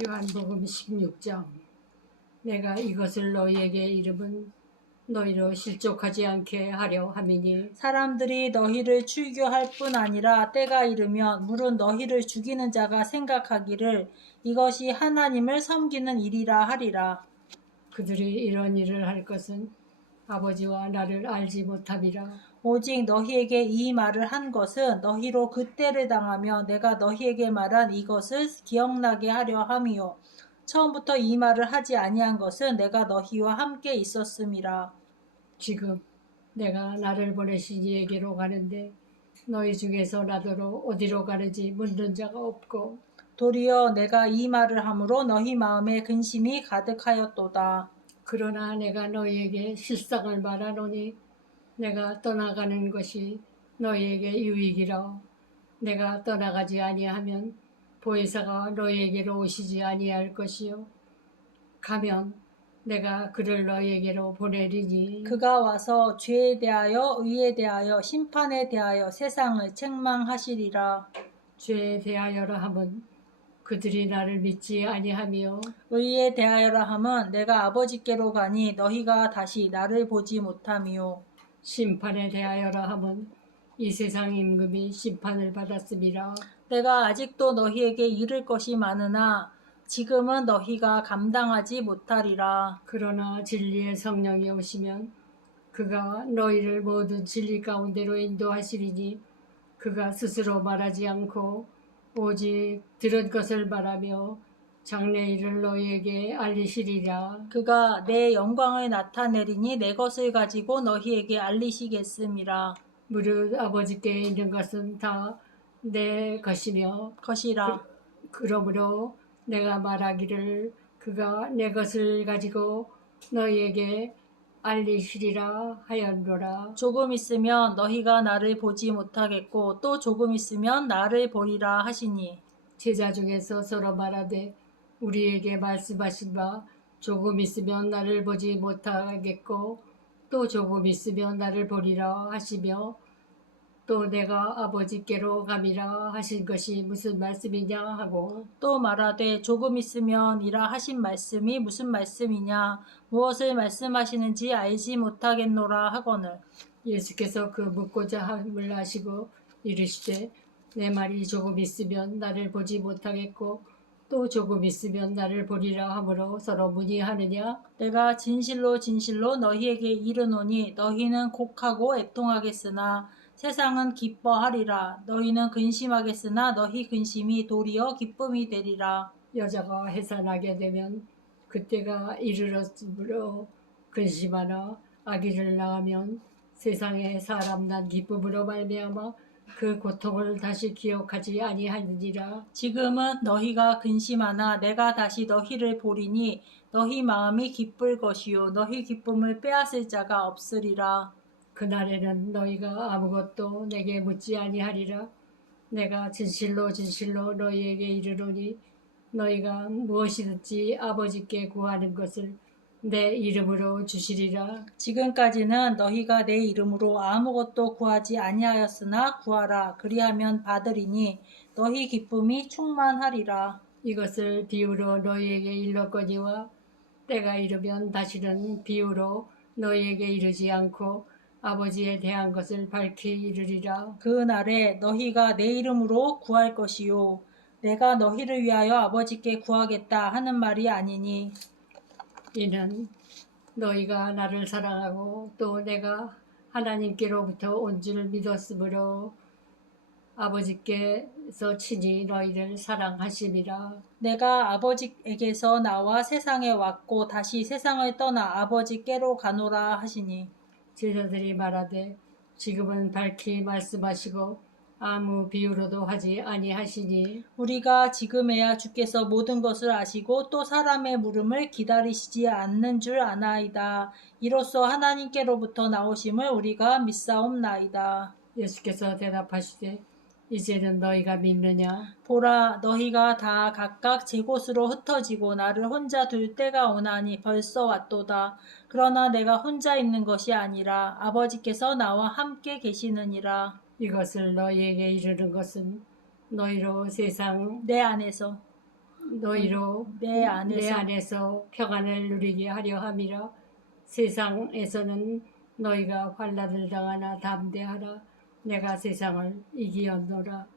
요한복음 16장 내가 이것을 너희에게 이름은 너희로 실족하지 않게 하려 함이니 사람들이 너희를 출교할 뿐 아니라 때가 이르면 물은 너희를 죽이는 자가 생각하기를 이것이 하나님을 섬기는 일이라 하리라. 그들이 이런 일을 할 것은 아버지와 나를 알지 못함이라 오직 너희에게 이 말을 한 것은 너희로 그때를 당하며 내가 너희에게 말한 이것을 기억나게 하려 함이요. 처음부터 이 말을 하지 아니한 것은 내가 너희와 함께 있었음이라. 지금 내가 나를 보내신 이에게로 가는데 너희 중에서 나더러 어디로 가는지 묻는 자가 없고 도리어 내가 이 말을 함으로 너희 마음에 근심이 가득하였도다. 그러나 내가 너희에게 실상을 말하노니 내가 떠나가는 것이 너희에게 유익이라. 내가 떠나가지 아니하면 보혜사가 너희에게로 오시지 아니할 것이요. 가면 내가 그를 너희에게로 보내리니. 그가 와서 죄에 대하여 의에 대하여 심판에 대하여 세상을 책망하시리라. 죄에 대하여라 함은 그들이 나를 믿지 아니하며 의에 대하여라 함은 내가 아버지께로 가니 너희가 다시 나를 보지 못함이요. 심판에 대하여라 함은 이 세상 임금이 심판을 받았음이라 내가 아직도 너희에게 이를 것이 많으나 지금은 너희가 감당하지 못하리라. 그러나 진리의 성령이 오시면 그가 너희를 모든 진리 가운데로 인도하시리니 그가 스스로 말하지 않고 오직 들은 것을 말하며 장래 일을 너희에게 알리시리라. 그가 내 영광을 나타내리니 내 것을 가지고 너희에게 알리시겠음이라. 무릇 아버지께 있는 것은 다 내 것이며 것이라. 그 러므로 내가 말하기를 그가 내 것을 가지고 너희에게 알리시리라 하였노라. 조금 있으면 너희가 나를 보지 못하겠고 또 조금 있으면 나를 보리라 하시니 제자 중에서 서로 말하되 우리에게 말씀하신 바 조금 있으면 나를 보지 못하겠고 또 조금 있으면 나를 보리라 하시며 또 내가 아버지께로 감이라 하신 것이 무슨 말씀이냐 하고 또 말하되 조금 있으면 이라 하신 말씀이 무슨 말씀이냐? 무엇을 말씀하시는지 알지 못하겠노라 하거늘. 예수께서 그 묻고자 함을 아시고 이르시되 내 말이 조금 있으면 나를 보지 못하겠고 또 조금 있으면 나를 보리라 하므로 서로 문의하느냐? 내가 진실로 진실로 너희에게 이르노니 너희는 곡하고 애통하겠으나 세상은 기뻐하리라. 너희는 근심하겠으나 너희 근심이 도리어 기쁨이 되리라. 여자가 해산하게 되면 그때가 이르렀으므로 근심하나 아기를 낳으면 세상에 사람 난 기쁨으로 말미암아 그 고통을 다시 기억하지 아니하느니라. 지금은 너희가 근심하나 내가 다시 너희를 보리니 너희 마음이 기쁠 것이요 너희 기쁨을 빼앗을 자가 없으리라 그날에는 너희가 아무것도 내게 묻지 아니하리라. 내가 진실로 진실로 너희에게 이르노니 너희가 무엇이든지 아버지께 구하는 것을 내 이름으로 주시리라. 지금까지는 너희가 내 이름으로 아무것도 구하지 아니하였으나 구하라. 그리하면 받으리니 너희 기쁨이 충만하리라. 이것을 비유로 너희에게 일렀거니와 때가 이르면 다시는 비유로 너희에게 이르지 않고 아버지에 대한 것을 밝히 이르리라. 그 날에 너희가 내 이름으로 구할 것이요. 내가 너희를 위하여 아버지께 구하겠다 하는 말이 아니니. 이는 너희가 나를 사랑하고 또 내가 하나님께로부터 온 줄 믿었으므로 아버지께서 친히 너희를 사랑하심이라. 내가 아버지에게서 나와 세상에 왔고 다시 세상을 떠나 아버지께로 가노라 하시니 제자들이 말하되 지금은 밝히 말씀하시고 아무 비유로도 하지 아니하시니 우리가 지금에야 주께서 모든 것을 아시고 또 사람의 물음을 기다리시지 않는 줄 아나이다. 이로써 하나님께로부터 나오심을 우리가 믿사옵나이다. 예수께서 대답하시되 이제는 너희가 믿느냐? 보라, 너희가 다 각각 제 곳으로 흩어지고 나를 혼자 둘 때가 오나니 벌써 왔도다. 그러나 내가 혼자 있는 것이 아니라 아버지께서 나와 함께 계시느니라. 이것을 너희에게 이르는 것은 너희로 세상 내 안에서 너희로 내 안에서, 내 안에서 평안을 누리게 하려 함이라. 세상에서는 너희가 환란을 당하나 담대하라. 내가 세상을 이기었노라.